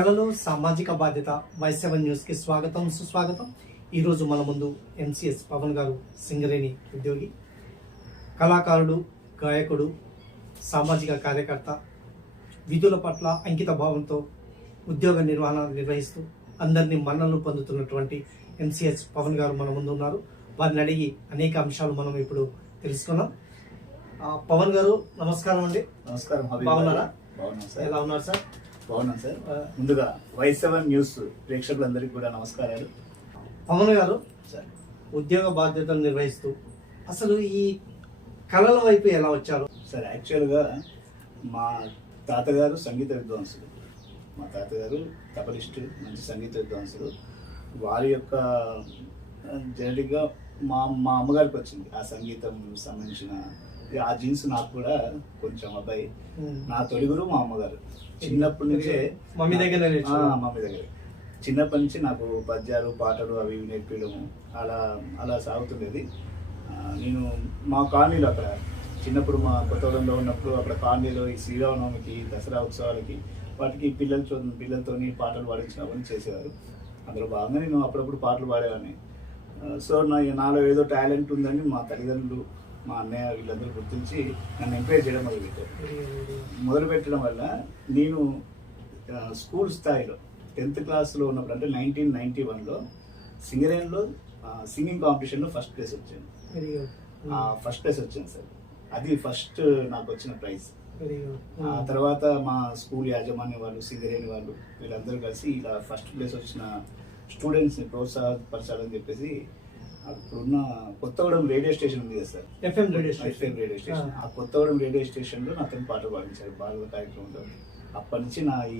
కళలు సామాజిక బాధ్యత Y7 న్యూస్ కి స్వాగతం సుస్వాగతం. ఈరోజు మన ముందు MCS పవన్ గారు, సింగరేణి ఉద్యోగి, కళాకారుడు, గాయకుడు, సామాజిక కార్యకర్త, విధుల పట్ల అంకిత భావంతో ఉద్యోగ నిర్వహణ నిర్వహిస్తూ అందరినీ మన్ననలు పొందుతున్నటువంటి MCS పవన్ గారు మన ముందు ఉన్నారు. వారిని అడిగి అనేక అంశాలు మనం ఇప్పుడు తెలుసుకున్నాం. పవన్ గారు నమస్కారం అండి. నమస్కారం. బాగున్నారా? బాగున్నాం సార్. ఎలా ఉన్నారు సార్? బాగున్నాం సార్. ముందుగా Y7 న్యూస్ ప్రేక్షకులందరికీ కూడా నమస్కారాలు. పవన్ గారు సార్, ఉద్యోగ బాధ్యతలు నిర్వహిస్తూ అసలు ఈ కళల వైపు ఎలా వచ్చారు? సార్ యాక్చువల్గా మా తాతగారు సంగీత విద్వాంసులు. మా తాతగారు తబలిస్టు, మంచి సంగీత విద్వాంసులు. వారి యొక్క జనరల్గా మా మా అమ్మగారికి వచ్చింది ఆ సంగీతం సంబంధించిన ఆ జీన్స్. నాకు కూడా కొంచెం అబ్బాయి, నా తొలిగురు మా అమ్మగారు. చిన్నప్పటి నుంచే మమ్మీ దగ్గర చిన్నప్పటి నుంచి నాకు పద్యాలు, పాటలు అవి నేర్పించడము అలా అలా సాగుతుండేది. నేను మా కాలనీలో అక్కడ చిన్నప్పుడు మా కొత్తగూడెంలో ఉన్నప్పుడు అక్కడ కాలనీలో ఈ శ్రీరామనవమికి, దసరా ఉత్సవాలకి వాటికి పిల్లలతోని పాటలు పాడించినవన్నీ చేసేవారు. అందులో భాగంగా నేను అప్పుడప్పుడు పాటలు పాడేవాడిని. సో నాలో ఏదో టాలెంట్ ఉందని మా తల్లిదండ్రులు, మా అన్నయ్య వీళ్ళందరూ గుర్తించి నన్ను ఎంకరేజ్ చేయడం మొదలుపెట్టడం వల్ల నేను స్కూల్ స్థాయిలో 10th క్లాస్లో ఉన్నప్పుడు, అంటే 1991లో సింగరేణిలో సింగింగ్ కాంపిటీషన్లో ఫస్ట్ ప్లేస్ వచ్చాను. ఫస్ట్ ప్లేస్ వచ్చాను సార్. అది ఫస్ట్ నాకు వచ్చిన ప్రైజ్. ఆ తర్వాత మా స్కూల్ యాజమాన్య వాళ్ళు, సింగరేణి వాళ్ళు వీళ్ళందరూ కలిసి ఇలా ఫస్ట్ ప్లేస్ వచ్చిన స్టూడెంట్స్ని ప్రోత్సాహపరచాలని చెప్పేసి అప్పుడున్న కొత్తగూడెం రేడియో స్టేషన్ ఉంది కదా సార్, FM రేడియో స్టేషన్. ఆ కొత్తగూడెం రేడియో స్టేషన్లో నాతో పాటలు పాడించారు బాగా కార్యక్రమంలో. అప్పటి నుంచి నా ఈ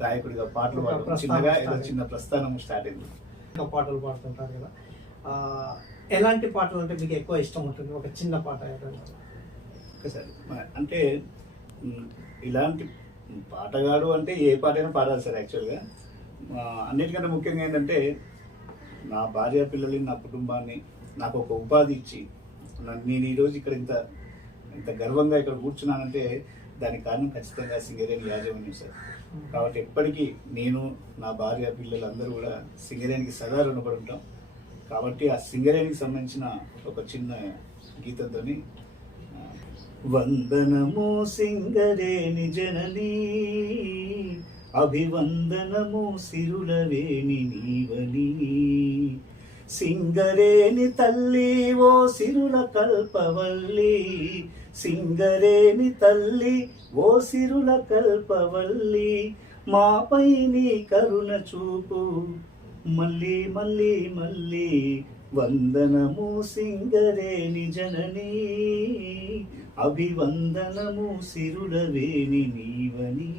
గాయకుడిగా పాటలు పాడడం చిన్నగా ఏదో చిన్న ప్రస్థానం స్టార్ట్ అయింది. పాటలు పాడుతుంటారు కదా, ఎలాంటి పాటలు అంటే మీకు ఎక్కువ ఇష్టం ఉంటుంది? ఒక చిన్న పాట సార్. అంటే ఇలాంటి పాటగాడు అంటే ఏ పాటైనా పాడాలి సార్. యాక్చువల్గా అన్నిటికంటే ముఖ్యంగా ఏంటంటే నా భార్య పిల్లల్ని, నా కుటుంబాన్ని నాకు ఒక ఉపాధి ఇచ్చి నేను ఈరోజు ఇక్కడ ఇంత గర్వంగా ఇక్కడ కూర్చున్నానంటే దానికి కారణం ఖచ్చితంగా సింగరేణి యాజమాన్యం సార్. కాబట్టి ఎప్పటికీ నేను, నా భార్య, పిల్లలు అందరూ కూడా సింగరేణికి సదా రుణపడి ఉంటాం. కాబట్టి ఆ సింగరేణికి సంబంధించిన ఒక చిన్న గీతంతోని, వందనము సింగరేణి జననీ, అభివందనము సిరులవేణి నీవని, సింగరేణి తల్లి ఓ సిరుల కల్పవల్లి, సింగరేణి తల్లి ఓ సిరుల కల్పవల్లి, మాపై నీ కరుణ చూపు మళ్ళీ మళ్ళీ మళ్ళీ, వందనము సింగరేణి జననీ, అభివందనము సిరులవేణి నీవని,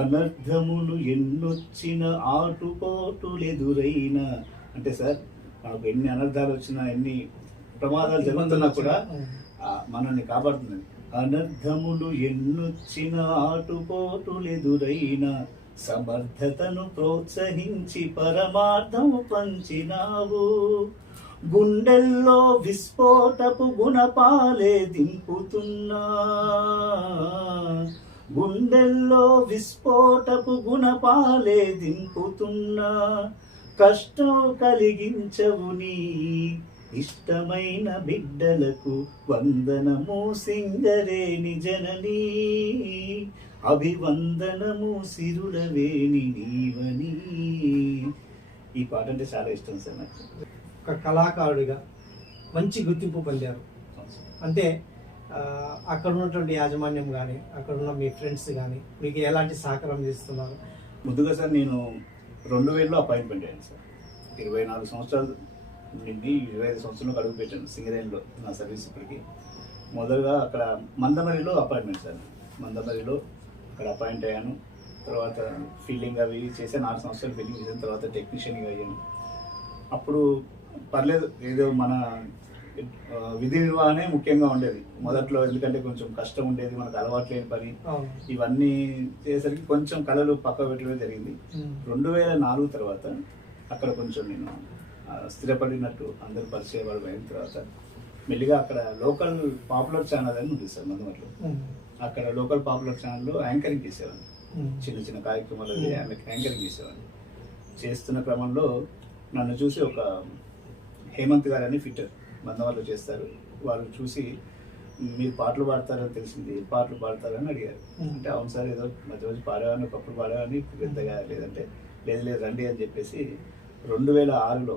అనర్థములు ఎన్నొచ్చిన ఆటుపోటులెదురైనా. అంటే సార్, మనకు ఎన్ని అనర్థాలు వచ్చినా, ఎన్ని ప్రమాదాలు జరుగుతున్నా కూడా మనల్ని కాపాడుతుంది. అనర్థములు ఎన్నొచ్చిన ఆటుపోటులెదురైనా, సమర్థతను ప్రోత్సహించి పరమార్థము పంచినావు, గుండెల్లో విస్ఫోటపు గుణపాలే దింపుతున్నా, గుండెల్లో విస్ఫోటపు గుణపాలే దింపుతున్నా, కష్టం కలిగించవు నీ ఇష్టమైన బిడ్డలకు, వందనము సింగరేణి జననీ, అభివందనము సిరులవేణి నీవని. ఈ పాట అంటే చాలా ఇష్టం సార్ నాకు. ఒక కళాకారుడిగా మంచి గుర్తింపు పొందారు. అంటే అక్కడ ఉన్నటువంటి యాజమాన్యం కానీ, అక్కడ ఉన్న మీ ఫ్రెండ్స్ కానీ మీకు ఎలాంటి సహకారం చేస్తున్నారు? ముందుగా సార్, నేను 2000లో అపాయింట్మెంట్ అయ్యాను సార్. 24 సంవత్సరాలు నుండి 25 సంవత్సరంలో అడుగు పెట్టాను సింగరేణిలో నా సర్వీస్. ఇప్పటికి మొదలుగా అక్కడ మందమరిలో అపాయింట్మెంట్ సార్. మందమరిలో అక్కడ అపాయింట్ అయ్యాను. తర్వాత ఫీల్డింగ్ అవి చేశాను. 6 సంవత్సరాలు ఫీల్డింగ్ చేసిన తర్వాత టెక్నీషియన్గా అయ్యాను. అప్పుడు పర్లేదు, ఏదో మన విధి నిర్వహణే ముఖ్యంగా ఉండేది మొదట్లో. ఎందుకంటే కొంచెం కష్టం ఉండేది, మనకు అలవాటు లేని పని. ఇవన్నీ చేసేసరికి కొంచెం కళలు పక్క పెట్టడమే జరిగింది. 2004 తర్వాత అక్కడ కొంచెం నేను స్థిరపడినట్టు అందరూ పరిచయపడి అయిన తర్వాత మెల్లిగా అక్కడ లోకల్ పాపులర్ ఛానల్ అని ఉంది సార్ మందమరిలో. అక్కడ లోకల్ పాపులర్ ఛానల్లో యాంకరింగ్ చేసేవాడిని. చిన్న చిన్న కార్యక్రమాలు యాంకరింగ్ చేసేవాడిని. చేస్తున్న క్రమంలో నన్ను చూసి ఒక హేమంత్ గారు అని ఫిట్టర్ మందవాళ్ళు చేస్తారు, వాళ్ళు చూసి మీరు పాటలు పాడతారని తెలిసింది, పాటలు పాడతారని అడిగారు. అంటే అవును సార్, ఏదో మధ్య మధ్య పాడేవాడిని, ఒకప్పుడు పాడేవాడిని, పెద్దగా లేదంటే లేదు రండి అని చెప్పేసి 2006లో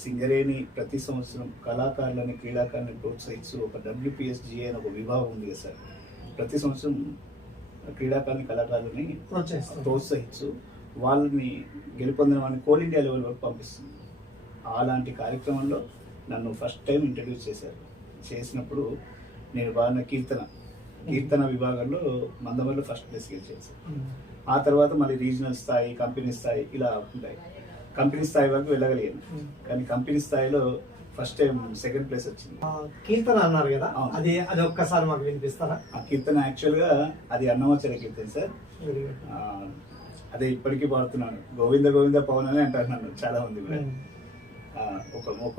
సింగరేణి ప్రతి సంవత్సరం కళాకారులని క్రీడాకారులని ప్రోత్సహిస్తూ ఒక WPSGA అని ఒక విభాగం ఉంది కదా సార్, ప్రతి సంవత్సరం క్రీడాకారుని కళాకారులని ప్రోత్సహిస్తూ వాళ్ళని గెలుపొందిన వాళ్ళని కోల్ ఇండియా లెవెల్ వరకు పంపిస్తుంది. అలాంటి కార్యక్రమంలో నన్ను ఫస్ట్ టైం ఇంట్రడ్యూస్ చేశారు. చేసినప్పుడు నేను బాగా కీర్తన విభాగంలో మందమరిలో ఫస్ట్ ప్లేస్ గెలిచాను సార్. ఆ తర్వాత మళ్ళీ రీజనల్ స్థాయి, కంపెనీ స్థాయి ఇలా ఉంటాయి. కంపెనీ స్థాయి వరకు వెళ్ళగలిగాను, కానీ కంపెనీ స్థాయిలో ఫస్ట్ టైం సెకండ్ ప్లేస్ వచ్చింది. కీర్తన అన్నారు కదా, అది ఒక్కసారి మాకు వినిపిస్తారా? ఆ కీర్తన యాక్చువల్గా అది అన్నమాచార్య కీర్తన సార్. అదే ఇప్పటికీ పాడుతున్నాను. గోవింద గోవింద పవన్ అని అంటారు నన్ను చాలా మంది కూడా. ఒక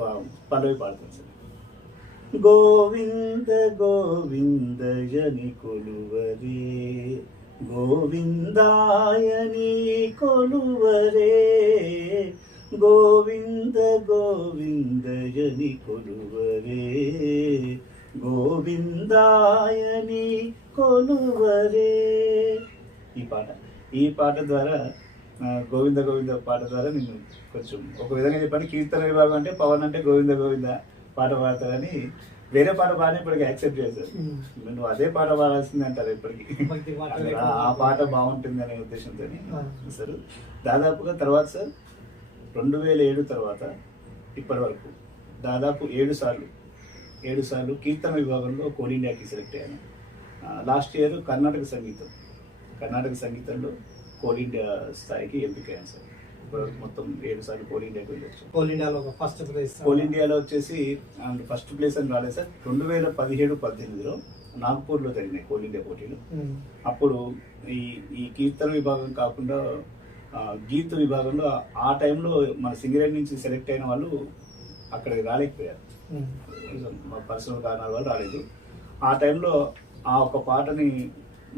పల్లవి పాడుతాను సార్. గోవింద గోవిందయని కొలువరే, గోవిందాయని కొలువరే, గోవింద గోవిందయని కొలువరే, గోవిందాయని కొలువరే. ఈ పాట ద్వారా గోవింద గోవింద పాట ద్వారా నేను కొంచెం ఒక విధంగా చెప్పాను. కీర్తన విభాగం అంటే పవన్ అంటే గోవింద గోవింద పాట పాడతారని, వేరే పాట పాడిన ఇప్పటికి యాక్సెప్ట్ చేశారు. నువ్వు అదే పాట పాడాల్సింది అంటారు ఇప్పటికి. ఆ పాట బాగుంటుంది అనే ఉద్దేశంతో సార్ దాదాపుగా తర్వాత సార్ 2007 తర్వాత ఇప్పటి వరకు దాదాపు 7 సార్లు కీర్తన విభాగంలో కోల్ ఇండియాకి సెలెక్ట్ అయ్యాను. లాస్ట్ ఇయర్ కర్ణాటక సంగీతంలో కోల్ ఇండియా స్థాయికి ఎంపికయ్యాను సార్. ఇప్పటివరకు మొత్తం 7 సార్లు కోల్ ఇండియాకి వెళ్ళొచ్చు. కోల్ ఇండియాలో వచ్చేసి ఫస్ట్ ప్లేస్ అని రాలేదు సార్. 2017-18లో నాగ్పూర్లో జరిగినాయి కోల్ ఇండియా పోటీలు. అప్పుడు ఈ కీర్తన విభాగం కాకుండా గీత విభాగంలో ఆ టైంలో మన సింగరేణి నుంచి సెలెక్ట్ అయిన వాళ్ళు అక్కడికి రాలేకపోయారు, పర్సనల్ కారణాల వల్ల రాలేదు. ఆ టైంలో ఆ ఒక పాటని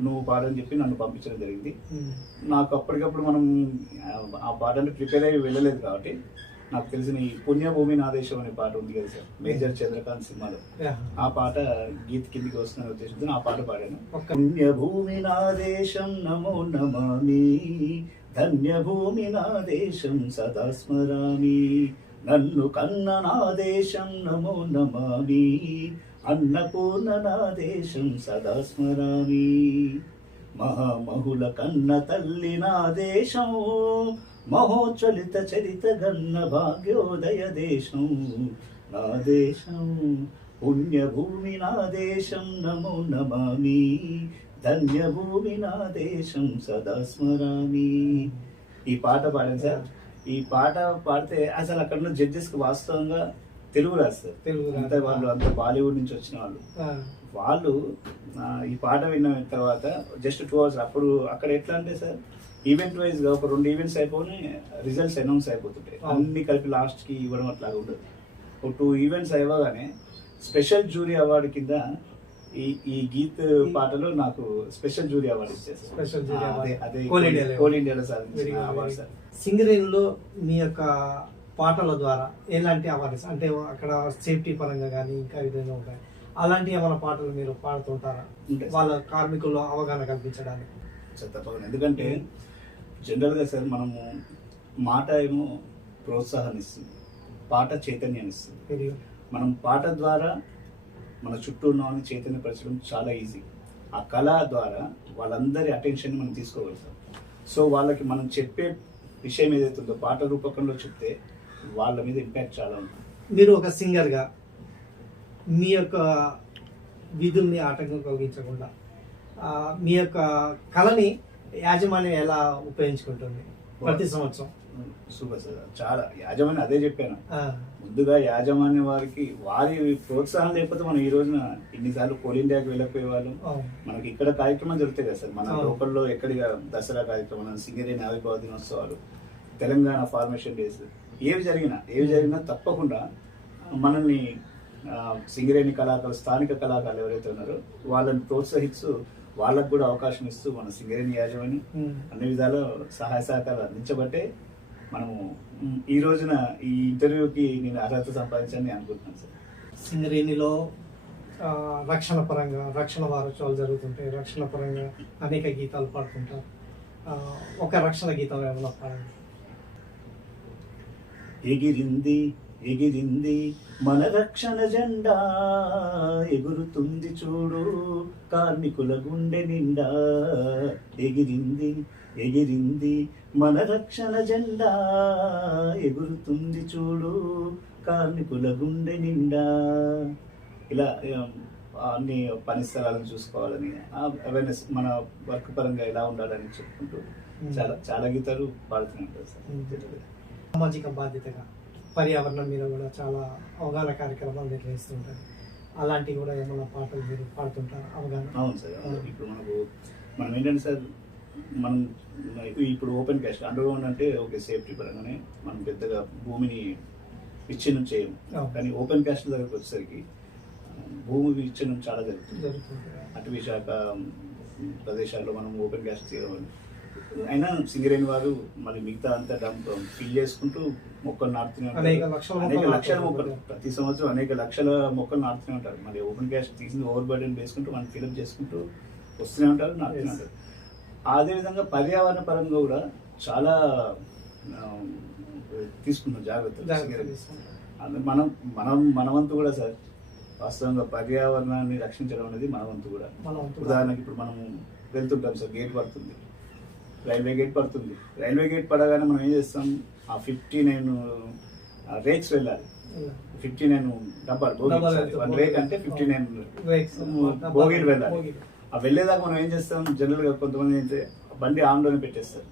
నువ్వు పాడని చెప్పి నన్ను పంపించడం జరిగింది. నాకు అప్పటికప్పుడు మనం ఆ పాట అంటే ప్రిపేర్ అయ్యి వెళ్ళలేదు కాబట్టి నాకు తెలిసిన ఈ పుణ్యభూమి నాదేశం అనే పాట ఉంది కదా సార్, మేజర్ చంద్రకాంత్ సినిమాలో. ఆ పాట గీత కిందికి వస్తున్న ఉద్దేశంతో ఆ పాట పాడాను. పుణ్యభూమి నాదేశం నమో నమామి, ధన్యభూమి నాదేశం సదా స్మరామి, నన్ను కన్న నాదేశం నమో నమామి, అన్నపూర్ణ నాదేశం సదా స్మరామి, మహామహుల కన్న తల్లి నాదేశం, మహోజ్వలిత చరిత గన్న భాగ్యోదయ దేశం నాదేశం, పుణ్యభూమి నాదేశం నమో నమామి, ధన్యభూమి నాదేశం సదా స్మరామి. ఈ పాట పాడాను సార్. ఈ పాట పాడితే అసలు అక్కడ ఉన్న జడ్జెస్కి వాస్తవంగా తెలుగు రాస్తారు. అంతే, వాళ్ళు అంత బాలీవుడ్ నుంచి వచ్చిన వాళ్ళు ఈ పాట విన్న తర్వాత జస్ట్ 2 hours అప్పుడు అక్కడ ఎట్లా అంటే సార్ ఈవెంట్ వైజ్ గా ఒక 2 ఈవెంట్స్ అయిపోయి రిజల్ట్స్ అనౌన్స్ అయిపోతుంటాయి, అన్ని కలిపి లాస్ట్ కి ఇవ్వడం అట్లాగా ఉండదు. ఒక 2 ఈవెంట్స్ అవ్వగానే స్పెషల్ జ్యూరీ అవార్డు కింద ఈ గీత్ పాటలో నాకు స్పెషల్ జ్యూరీ అవార్డు ఇచ్చేసారు. అదే కోల్ ఇండియాలో సాధించిన అవార్డు సార్. సింగరేణిలో మీ యొక్క పాటల ద్వారా ఎలాంటి అవేర్నెస్ అంటే అక్కడ సేఫ్టీ పరంగా కానీ ఇంకా విధంగా ఉంటాయి, అలాంటి ఏమైనా పాటలు మీరు పాడుతుంటారా వాళ్ళ కార్మికుల్లో అవగాహన కల్పించడానికి? తప్పకుండా, ఎందుకంటే జనరల్గా సార్ మనము మాట ఏమో ప్రోత్సాహాన్ని ఇస్తుంది, పాట చైతన్యాన్ని ఇస్తుంది. మనం పాట ద్వారా మన చుట్టూ ఉన్న వాళ్ళని చైతన్యపరచడం చాలా ఈజీ. ఆ కళ ద్వారా వాళ్ళందరి అటెన్షన్ మనం తీసుకోగలుగుతాం. సో వాళ్ళకి మనం చెప్పే విషయం ఏదైతే ఉందో పాట రూపకంలో చెప్తే వాళ్ళ మీద ఇంపాక్ట్ చాలా ఉంటుంది. మీరు ఒక సింగర్గా మీ యొక్క విధుల్ని ఆటంకం కలిగించకుండా మీ యొక్క కళని యాజమాన్యం ఎలా ఉపయోగించుకుంటుంది ప్రతి సంవత్సరం? సూపర్ సార్, చాలా యాజమాన్యం అదే చెప్పాను ముందుగా. యాజమాన్యం వారి ప్రోత్సాహం లేకపోతే మనం ఈ రోజున ఇన్నిసార్లు కోల్ ఇండియాకి వెళ్ళకపోయేవాళ్ళం. మనకి ఇక్కడ కార్యక్రమాలు జరుగుతాయి కదా సార్, మన లోకల్లో ఎక్కడిగా దసరా కార్యక్రమాలు, సింగరేణి ఆవిర్భావ దినోత్సవాలు, తెలంగాణ ఫార్మేషన్ డేస్, ఏవి జరిగినా తప్పకుండా మనల్ని సింగరేణి కళాకారులు, స్థానిక కళాకారులు ఎవరైతే ఉన్నారో వాళ్ళని ప్రోత్సహిస్తూ వాళ్ళకు కూడా అవకాశం ఇస్తూ మన సింగరేణి యాజమాన్యం అన్ని విధాలు సహాయ సహకారాలు అందించబట్టే మనము ఈ రోజున ఈ ఇంటర్వ్యూకి నేను అర్హత సంపాదించాలని అనుకుంటున్నాను సార్. సింగరేణిలో రక్షణ పరంగా రక్షణ వారోత్సవాలు జరుగుతుంటాయి, రక్షణ పరంగా అనేక గీతాలు పాడుతుంటారు. ఒక రక్షణ గీతం ఏమైనా పాడండి. ఎగిరింది ఎగిరింది మన రక్షణ జెండా, ఎగురుతుంది చూడు కార్మికుల గుండె నిండా. ఎగిరింది ఎగిరింది మన రక్షణ జెండా, ఎగురుతుంది చూడు కార్మికుల గుండె నిండా. ఇలా అన్ని పని స్థలాలను చూసుకోవాలని, అవేర్నెస్ మన వర్క్ పరంగా ఎలా ఉండాలని చెప్పుకుంటూ చాలా చాలా గీతాలు పాడుతూ ఉంటారు సార్. సామాజిక బాధ్యతగా పర్యావరణం మీద కూడా చాలా అవగాహన కార్యక్రమాలు నిర్వహిస్తుంటారు. అలాంటివి కూడా ఏమైనా పాటలు మీరు పాడుతుంటారు అవగాహన? అవును సార్. ఇప్పుడు మనం ఏంటంటే సార్, మనం ఇప్పుడు ఓపెన్ క్యాస్ట్ అండర్ గ్రౌండ్ అంటే ఓకే, సేఫ్టీ పరంగానే మనం పెద్దగా భూమిని విచ్ఛిన్నం చేయము. కానీ ఓపెన్ క్యాస్ట్ దగ్గరకు వచ్చేసరికి భూమి విచ్ఛిన్నం చాలా జరుగుతుంది. అటవీ శాఖ ప్రదేశాల్లో మనం ఓపెన్ క్యాస్ట్ చేయడం, అయినా సింగరేణి వారు మళ్ళీ మిగతా అంతా ఫిల్ చేసుకుంటూ మొక్కలు నాటుతూనే ఉంటారు. అనేక లక్షల మొక్కలు ప్రతి సంవత్సరం అనేక లక్షల మొక్కలు నాటుతూనే ఉంటారు. మళ్ళీ ఓపెన్ క్యాస్ట్ తీసింది ఓవర్ బర్డెన్ వేసుకుంటూ మనం ఫిల్అప్ చేసుకుంటూ వస్తూనే ఉంటారు, నాటుతూనే ఉంటారు. అదేవిధంగా పర్యావరణ పరంగా కూడా చాలా తీసుకున్నాం జాగ్రత్తలు. మనం మనం మనవంతు కూడా సార్, వాస్తవంగా పర్యావరణాన్ని రక్షించడం అనేది మనవంతు కూడా. ఉదాహరణకి ఇప్పుడు మనం వెళ్తుంటాం సార్, గేట్ పడుతుంది, రైల్వే గేట్ పడుతుంది. రైల్వే గేట్ పడగానే మనం ఏం చేస్తాం, ఆ 59 రేక్స్ వెళ్ళాలి. 59 డబ్బాలు, వన్ రేక్ అంటే 59 బోగీలు వెళ్ళాలి. ఆ వెళ్ళేదాకా మనం ఏం చేస్తాం, జనరల్గా కొంతమంది అయితే బండి ఆన్లోనే పెట్టేస్తారు.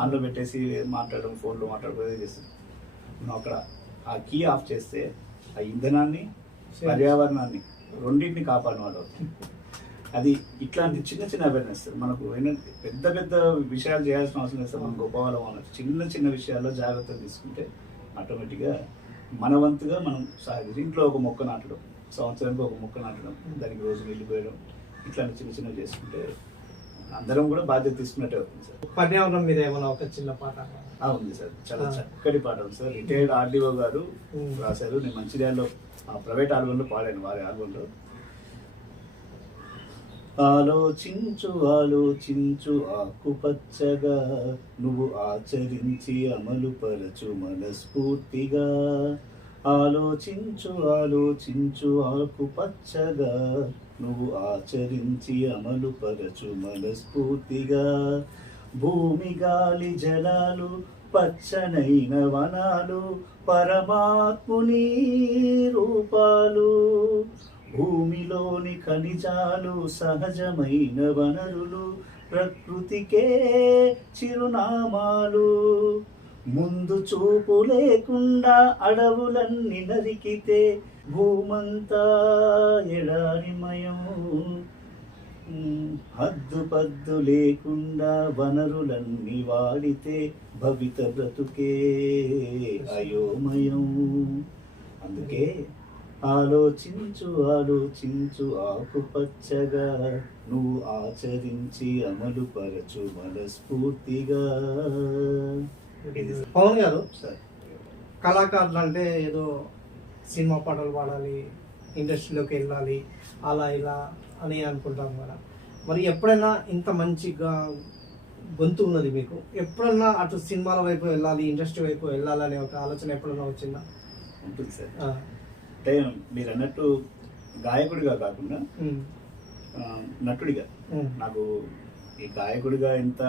ఆన్లో పెట్టేసి మాట్లాడడం, ఫోన్లో మాట్లాడుకోవడం చేస్తాం. మనం అక్కడ ఆ కీ ఆఫ్ చేస్తే ఆ ఇంధనాన్ని, పర్యావరణాన్ని రెండింటిని కాపాడిన వాళ్ళు. అది ఇట్లాంటి చిన్న చిన్న అవేర్నెస్ మనకు ఏంటంటే పెద్ద పెద్ద విషయాలు చేయాల్సిన అవసరం లేదు సార్. మనం గొప్ప వాళ్ళం అన్నట్టు చిన్న చిన్న విషయాల్లో జాగ్రత్తలు తీసుకుంటే ఆటోమేటిక్గా మన వంతుగా మనం సాగించి ఇంట్లో ఒక మొక్క నాటడం, సంవత్సరానికి ఒక మొక్క నాటడం, దానికి రోజు నీళ్ళు పోయడం, ఇట్లాంటి చిన్న చిన్నవి చేసుకుంటే అందరం కూడా బాధ్యత తీసుకున్నట్టే అవుతుంది సార్. పర్యావరణం మీద ఏమైనా ఒక చిన్న పాట ఉంది సార్, చాలా చక్కటి పాట ఉంది సార్. రిటైర్డ్ ఆర్డీఓ గారు రాశారు. నేను మంచిర్యాలలో ప్రైవేట్ ఆల్బంలో పాడాను, వారి ఆల్బంలో. ఆలోచించు ఆలోచించు ఆకుపచ్చగా, నువ్వు ఆచరించి అమలు పరచు మనస్ఫూర్తిగా. ఆలోచించు ఆలోచించు ఆకుపచ్చగా, నువ్వు ఆచరించి అమలు పరచు మనస్ఫూర్తిగా. భూమి గాలి జలాలు పచ్చనైన వనాలు పరమాత్ముని రూపాలు. భూమిలోని ఖనిజాలు సహజమైన వనరులు ప్రకృతికే చిరునామాలు. ముందు చూపు లేకుండా అడవులన్నీ నరికితే భూమంతా ఎడారిమయం. హద్దుపద్దు లేకుండా వనరులన్నీ వాడితే భవిత బ్రతుకే అయోమయం. అందుకే ఆలోచించు ఆలోచించు ఆకుపచ్చగా, నువ్వు ఆచరించి అమలు పరచు మనస్ఫూర్తిగా. పవన్ గారు, కళాకారులు అంటే ఏదో సినిమా పాటలు పాడాలి, ఇండస్ట్రీలోకి వెళ్ళాలి, అలా ఇలా అని అనుకుంటాం కదా. మరి ఎప్పుడైనా ఇంత మంచిగా గొంతు ఉన్నది మీకు, ఎప్పుడన్నా అటు సినిమాల వైపు వెళ్ళాలి, ఇండస్ట్రీ వైపు వెళ్ళాలనే ఒక ఆలోచన ఎప్పుడన్నా వచ్చిందా? ఉంటుంది సార్. అంటే మీరు అన్నట్టు గాయకుడిగా కాకుండా నటుడిగా, నాకు ఈ గాయకుడిగా ఎంత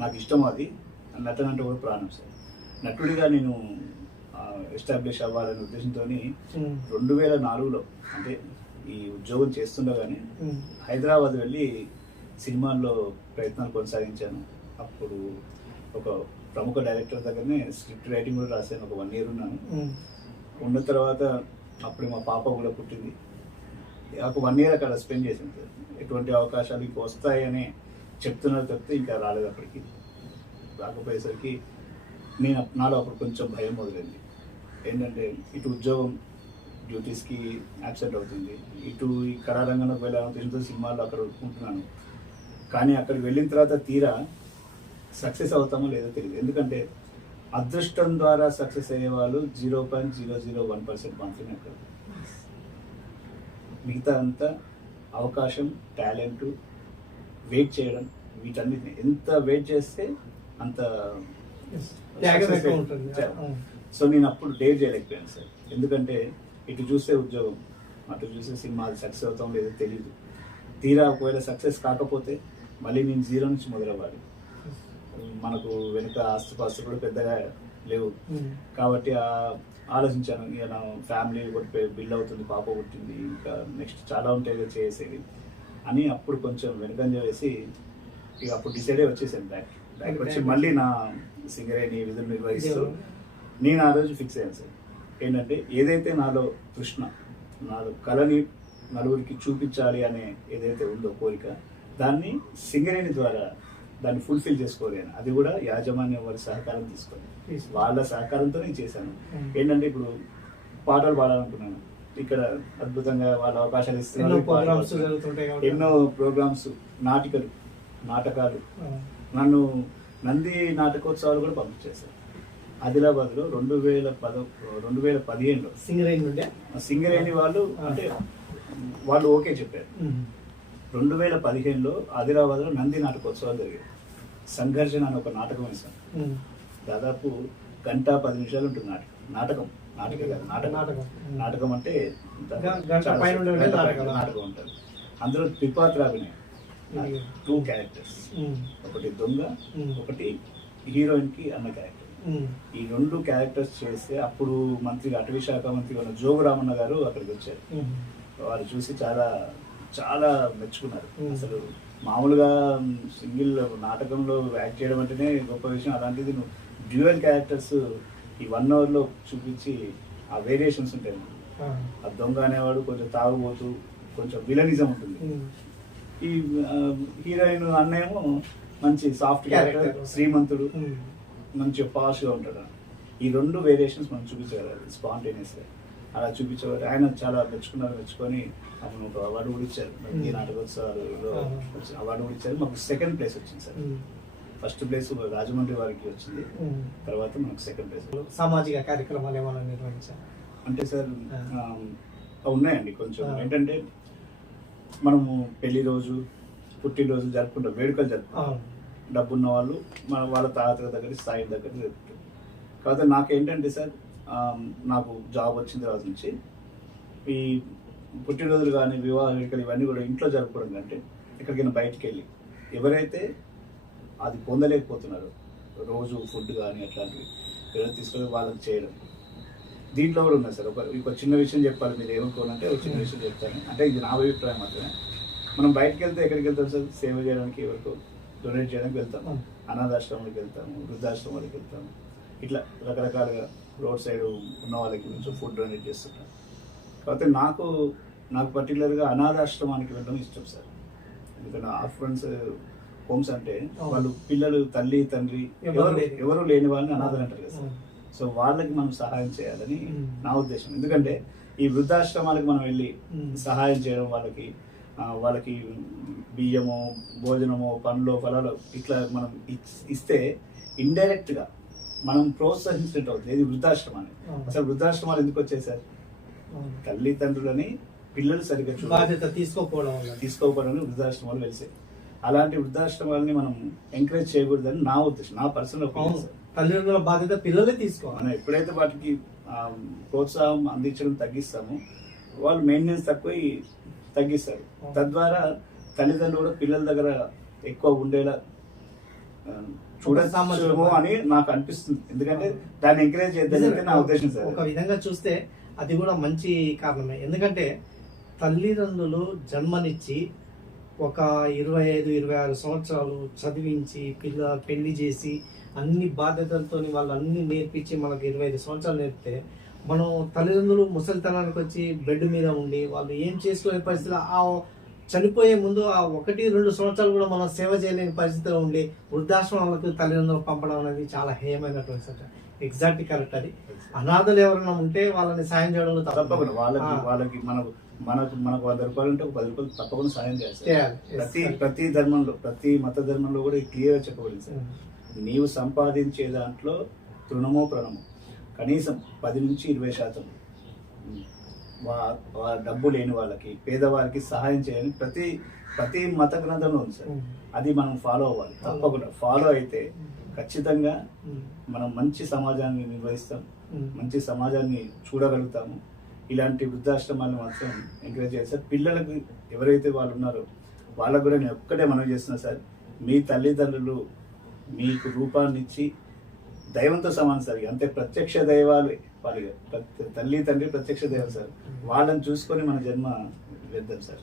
నాకు ఇష్టమో అది నటన అంటే కూడా ప్రాణం సార్. నటుడిగా నేను ఎస్టాబ్లిష్ అవ్వాలనే ఉద్దేశంతో 2004లో అంటే ఈ ఉద్యోగం చేస్తుండగానే హైదరాబాద్ వెళ్ళి సినిమాల్లో ప్రయత్నాలు కొనసాగించాను. అప్పుడు ఒక ప్రముఖ డైరెక్టర్ దగ్గరనే స్క్రిప్ట్ రైటింగ్ కూడా రాశాను. ఒక 1 year ఉన్నాను. ఉన్న తర్వాత అప్పుడు మా పాప కూడా పుట్టింది. ఒక 1 year అక్కడ స్పెండ్ చేశాను సార్. ఎటువంటి అవకాశాలు ఇంక వస్తాయని చెప్తున్నారు తప్పితే ఇంకా రాలేదు. అప్పటికి రాకపోయేసరికి నాలో అప్పుడు కొంచెం భయం మొదలైంది. ఏంటంటే ఇటు ఉద్యోగం డ్యూటీస్కి యాబ్సెంట్ అవుతుంది, ఇటు ఈ కళారంగంలోకి వెళ్ళాలని ఉద్దేశంతో సినిమాల్లో అక్కడ ఉంటున్నాను. కానీ అక్కడికి వెళ్ళిన తర్వాత తీరా సక్సెస్ అవుతామో లేదో తెలియదు. ఎందుకంటే అదృష్టం ద్వారా సక్సెస్ అయ్యే వాళ్ళు 0.001% మాత్రమే అక్కడ. మిగతా అంతా అవకాశం, టాలెంట్, వెయిట్ చేయడం, వీటన్నిటిని ఎంత వెయిట్ చేస్తే అంత త్యాగం success ఎక్కువ rate ఉంటుంది. చాలా. సో నేను అప్పుడు డేర్ చేయలేకపోయాను సార్. ఎందుకంటే ఇటు చూస్తే ఉద్యోగం, అటు చూస్తే సినిమా, అది సక్సెస్ అవుతాం లేదో తెలియదు. తీరా ఒకవేళ సక్సెస్ కాకపోతే మళ్ళీ నేను జీరో నుంచి మొదలవ్వాలి. మనకు వెనుక ఆస్తుపాస్తులు కూడా పెద్దగా లేవు కాబట్టి ఆలోచించాను, ఇక నా ఫ్యామిలీ ఒకటి బిల్డ్ అవుతుంది, పాప పుట్టింది, ఇంకా నెక్స్ట్ చాలా ఉంటాయి చేసేది అని అప్పుడు కొంచెం వెనుకంజ వేసి ఇక అప్పుడు డిసైడ్ అయ్యి వచ్చేసాను. బ్యాక్ వచ్చి మళ్ళీ నా సింగరేణి విధులు నిర్వహిస్తూ నేను ఆ రోజు ఫిక్స్ అయ్యాను సార్. ఏంటంటే ఏదైతే నాలో తృష్ణ, నాలో కళని నలుగురికి చూపించాలి అనే ఏదైతే ఉందో కోరిక, దాన్ని సింగరేణి ద్వారా దాన్ని ఫుల్ఫిల్ చేసుకోవాలి అని, అది కూడా యాజమాన్యం వారి సహకారం తీసుకొని వాళ్ళ సహకారంతోనే చేశాను. ఏంటంటే ఇప్పుడు పాటలు పాడాలనుకున్నాను, ఇక్కడ అద్భుతంగా వాళ్ళ అవకాశాలు ఇస్తున్నారు. ఎన్నో ప్రోగ్రామ్స్, నాటకాలు నన్ను నంది నాటకోత్సవాలు కూడా పంపించేశారు. ఆదిలాబాద్లో 2015లో సింగరేణి వాళ్ళు అంటే వాళ్ళు ఓకే చెప్పారు. 2015లో ఆదిలాబాద్లో నంది నాటకోత్సవాలు జరిగాయి. సంఘర్షణ అని ఒక నాటకం వేశాను. దాదాపు 1:10 ఉంటుంది నాటకం అంటే నాటకం ఉంటుంది. అందులో త్రిపాత్రాభినయం, 2 క్యారెక్టర్స్, ఒకటి దొంగ, ఒకటి హీరోయిన్ కి అన్న క్యారెక్టర్. ఈ 2 క్యారెక్టర్స్ చేస్తే అప్పుడు అటవీ శాఖ మంత్రి ఉన్న జోగురామన్న గారు అక్కడికి వచ్చారు. వారు చూసి చాలా చాలా మెచ్చుకున్నారు. అసలు మామూలుగా సింగిల్ నాటకంలో యాక్ట్ చేయడం అంటేనే గొప్ప విషయం, అలాంటిది నువ్వు డ్యూయల్ క్యారెక్టర్స్ ఈ 1 అవర్లో చూపించి ఆ వేరియేషన్స్ ఉంటాయి. ఆ దొంగ అనేవాడు కొంచెం తాగుబోతూ, కొంచెం విలనిజం ఉంటుంది. ఈ హీరోయిన్ అన్నేమో మంచి సాఫ్ట్ క్యారెక్టర్, శ్రీమంతుడు, మంచి పాష్గా ఉంటాడు. ఈ 2 వేరియేషన్స్ మనం చూపించగలరు స్పాంటేనియస్గా. అలా చూపించేవారు. ఆయన చాలా మెచ్చుకొని అతను ఒక అవార్డు కూడా ఇచ్చారు. ఈ నాటకోత్సవాలలో అవార్డు కూడా ఇచ్చారు. మాకు 2nd ప్లేస్ వచ్చింది సార్. ఫస్ట్ ప్లేస్ రాజమండ్రి వారికి వచ్చింది, తర్వాత మనకు 2nd ప్లేస్. సామాజిక కార్యక్రమాలు ఏమైనా నిర్వహించారు అంటే సార్ ఉన్నాయండి కొంచెం. ఏంటంటే మనము పెళ్లి రోజు, పుట్టినరోజు జరుపుకుంటాం, వేడుకలు జరుపుకుంటాం. డబ్బున్న వాళ్ళు వాళ్ళ తాతల దగ్గర, స్థాయి దగ్గర జరుపుకుంటాం. కాకపోతే నాకేంటంటే సార్, నాకు జాబ్ వచ్చిన తర్వాత నుంచి ఈ పుట్టినరోజులు కానీ, వివాహ వేడుకలు ఇవన్నీ కూడా ఇంట్లో జరుపుకోవడం కంటే ఎక్కడికైనా బయటికి వెళ్ళి ఎవరైతే అది పొందలేకపోతున్నారో, రోజు ఫుడ్ కానీ అట్లాంటివి ఎవరైనా తీసుకొని వాళ్ళకి చేయడం. దీంట్లో కూడా ఉన్నాయి సార్. ఒక చిన్న విషయం చెప్పాలి, మీరు ఏమనుకోవాలంటే ఒక చిన్న విషయం చెప్తాను. అంటే ఇది నా అభిప్రాయం మాత్రమే. మనం బయటకు వెళ్తే ఎక్కడికి వెళ్తాం సార్? సేవ చేయడానికి, ఎవరికో డొనేట్ చేయడానికి వెళ్తాము. అనాథాశ్రమాలకు వెళ్తాము, వృద్ధాశ్రమాలకు వెళ్తాము. ఇట్లా రకరకాలుగా రోడ్ సైడ్ ఉన్న వాళ్ళకి కొంచెం ఫుడ్ డొనేట్ చేస్తుంటాం. కాకపోతే నాకు పర్టికులర్గా అనాథాశ్రమానికి వెళ్ళడం ఇష్టం సార్. ఎందుకంటే ఆర్ఫన్స్ హోమ్స్ అంటే వాళ్ళు పిల్లలు, తల్లి తండ్రి ఎవరు లేని వాళ్ళని అనాథలు అంటారు కదా సార్. సో వాళ్ళకి మనం సహాయం చేయాలని నా ఉద్దేశం. ఎందుకంటే ఈ వృద్ధాశ్రమాలకు మనం వెళ్ళి సహాయం చేయడం, వాళ్ళకి బియ్యమో, భోజనమో, పండ్లో, ఫలాలు ఇట్లా మనం ఇస్తే ఇండైరెక్ట్ గా మనం ప్రోత్సహించినట్టు అవుతుంది. ఇది వృద్ధాశ్రమాన్ని. అసలు వృద్ధాశ్రమాలు ఎందుకు వచ్చాయి సార్? తల్లిదండ్రులని పిల్లలు సరిగ్గా తీసుకోకపోవడం వృద్ధాశ్రమాలు వెలిసాయి. అలాంటి వృద్ధాశ్రమాలని మనం ఎంకరేజ్ చేయకూడదని నా ఉద్దేశం, నా పర్సనల్ ఒపీనియన్ సార్. తల్లిదండ్రుల బాధ్యత పిల్లలే తీసుకోవాలి. మనం ఎప్పుడైతే వాటికి ప్రోత్సాహం అందించడం తగ్గిస్తామో, వాళ్ళు మెయింటెనెన్స్ తగ్గిస్తారు. తద్వారా తల్లిదండ్రులు కూడా పిల్లల దగ్గర ఎక్కువ ఉండేలా చూడొచ్చేమో అని నాకు అనిపిస్తుంది. ఎందుకంటే దాన్ని ఎంకరేజ్ చేద్దామంటే నా ఉద్దేశం సార్. ఒక విధంగా చూస్తే అది కూడా మంచి కారణమే. ఎందుకంటే తల్లిదండ్రులు జన్మనిచ్చి ఒక 25-26 సంవత్సరాలు చదివించి పెళ్లి చేసి అన్ని బాధ్యతలతో వాళ్ళు అన్ని నేర్పించి మనకు 25 సంవత్సరాలు నేర్పితే, మనం తల్లిదండ్రులు ముసలితనానికి వచ్చి బెడ్ మీద ఉండి వాళ్ళు ఏం చేసుకునే పరిస్థితులు, ఆ చనిపోయే ముందు ఆ 1-2 సంవత్సరాలు కూడా మనం సేవ చేయలేని పరిస్థితిలో ఉండి వృద్ధాశ్రమాలకు తల్లిదండ్రులు పంపడం అనేది చాలా హేయమైనటువంటి సత్యం. Exact correct. అది అనాథలు ఎవరైనా ఉంటే వాళ్ళని సాయం చేయడంలో తప్పకుండా వాళ్ళకి ఆ. వాళ్ళకి మనకు మనకు మనకు 100 రూపాయలు ఉంటే ఒక 10 రూపాయలు తప్పకుండా సాయం చేస్తారు. చేయాలి. Yes, ప్రతి ధర్మంలో, ప్రతి మత ధర్మంలో కూడా క్లియర్ చెప్పబడింది సార్. నీవు సంపాదించే దాంట్లో తృణమో ప్రణమో కనీసం 10 నుంచి 20% డబ్బు లేని వాళ్ళకి, పేదవారికి సహాయం చేయాలని ప్రతి మత గ్రంథంలో ఉంది సార్. అది మనం ఫాలో అవ్వాలి. తప్పకుండా ఫాలో అయితే ఖచ్చితంగా మనం మంచి సమాజాన్ని నిర్వహిస్తాం, మంచి సమాజాన్ని చూడగలుగుతాము. ఇలాంటి వృద్ధాశ్రమాన్ని మాత్రం ఎంకరేజ్ చేస్తారు. పిల్లలకు ఎవరైతే వాళ్ళు ఉన్నారో వాళ్ళకు కూడా నేను ఒక్కటే మనవి చేస్తున్నా సార్, మీ తల్లిదండ్రులు మీకు రూపాన్ని ఇచ్చి దైవంతో సమానం సార్. అంతే, ప్రత్యక్ష దైవాలు వాళ్ళు. తల్లి తండ్రి ప్రత్యక్ష దైవం సార్. వాళ్ళని చూసుకొని మన జన్మ వెళ్దాం సార్.